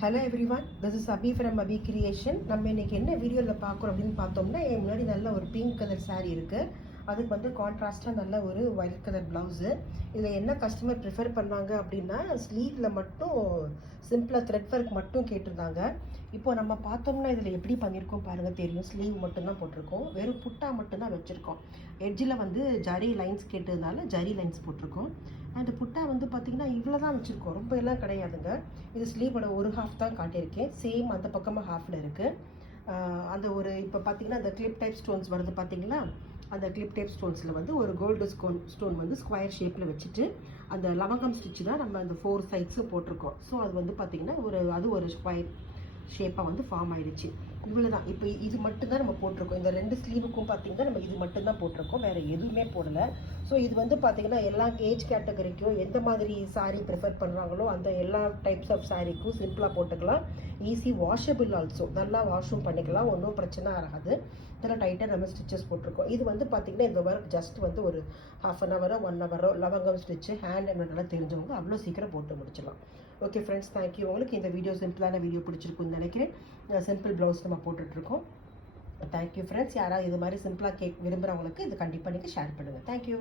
Hello everyone, this is Abhi from Abhi Creation. நம்ம இன்னைக்கு என்ன வீடியோவில் பார்க்குறோம் அப்படின்னு பார்த்தோம்னா, என் முன்னாடி நல்ல ஒரு பிங்க் கலர் saree இருக்குது. அதுக்கு வந்து கான்ட்ராஸ்டாக நல்ல ஒரு ஒயிட் கலர் ப்ளவுஸு. இதில் என்ன கஸ்டமர் ப்ரிஃபர் பண்ணாங்க அப்படின்னா, ஸ்லீவில் மட்டும் சிம்பிளாக த்ரெட் ஒர்க் மட்டும் கேட்டிருந்தாங்க. இப்போ நம்ம பார்த்தோம்னா இதில் எப்படி பண்ணியிருக்கோம் பாருங்கள், தெரியும். ஸ்லீவ் மட்டும்தான் போட்டிருக்கோம், வெறும் புட்டா மட்டும்தான் வச்சுருக்கோம். எட்ஜில் வந்து ஜரி லைன்ஸ் கேட்டதுனால ஜரி லைன்ஸ் போட்டிருக்கோம். அந்த புட்டா வந்து பார்த்திங்கன்னா இவ்வளோ தான் வச்சுருக்கோம், ரொம்ப எல்லாம் கிடையாதுங்க. இது ஸ்லீவோட ஒரு ஹாஃப் தான் காட்டியிருக்கேன். சேம் அந்த பக்கமாக ஹாஃபில் இருக்குது. அந்த ஒரு இப்போ பார்த்தீங்கன்னா அந்த கிளிப் டைப் ஸ்டோன்ஸ் வருது பார்த்தீங்களா, அந்த கிளிப் டைப் ஸ்டோன்ஸில் வந்து ஒரு கோல்டு ஸ்டோன் வந்து ஸ்கொயர் ஷேப்பில் வச்சுட்டு அந்த லவங்கம் ஸ்டிச்சு தான் நம்ம அந்த 4 சைட்ஸும் போட்டிருக்கோம். ஸோ அது வந்து பார்த்திங்கன்னா அது ஒரு ஸ்கொயர் ஷேப்பாக வந்து ஃபார்ம் ஆயிடுச்சு. இவ்வளோ தான். இப்போ இது மட்டும்தான் நம்ம போட்டிருக்கோம். இந்த 2 ஸ்லீவுக்கும் பார்த்தீங்கன்னா நம்ம இது மட்டும்தான் போட்டிருக்கோம், வேறு எதுவுமே போடலை. ஸோ இது வந்து பார்த்திங்கன்னா எல்லா ஏஜ் கேட்டகரிக்கும் எந்த மாதிரி சாரீ ப்ரிஃபர் பண்ணுறாங்களோ அந்த எல்லா டைப்ஸ் ஆஃப் சாரீக்கும் சிம்பிளாக போட்டுக்கலாம். ஈஸி வாஷபிள் ஆல்சோ, நல்லா வாஷும் பண்ணிக்கலாம், ஒன்றும் பிரச்சனை ஆகாது. இதெல்லாம் டைட்டாக நம்ம ஸ்டிச்சஸ் போட்டிருக்கோம். இது வந்து பார்த்திங்கன்னா இந்த ஒர்க் ஜஸ்ட் வந்து ஒரு ½ அன் ஹவரோ 1 ஹவரோ லவங்கம் ஸ்டிச்சு ஹேண்ட் நல்லா தெரிஞ்சவங்க அவ்வளோ சீக்கிரம் போட்டு முடிச்சிடலாம். Okay friends, thank you. உங்களுக்கு இந்த வீடியோ சிம்பிளான வீடியோ பிடிச்சிருக்குன்னு நினைக்கிறேன். சிம்பிள் ப்ளவுஸ் நம்ம போட்டுட்ருக்கோம். Thank you friends. யாராவது இது மாதிரி சிம்பிளாக விரும்புகிறவங்களுக்கு இது கண்டிப்பாக நீங்கள் ஷேர் பண்ணுங்கள். தேங்க்யூ.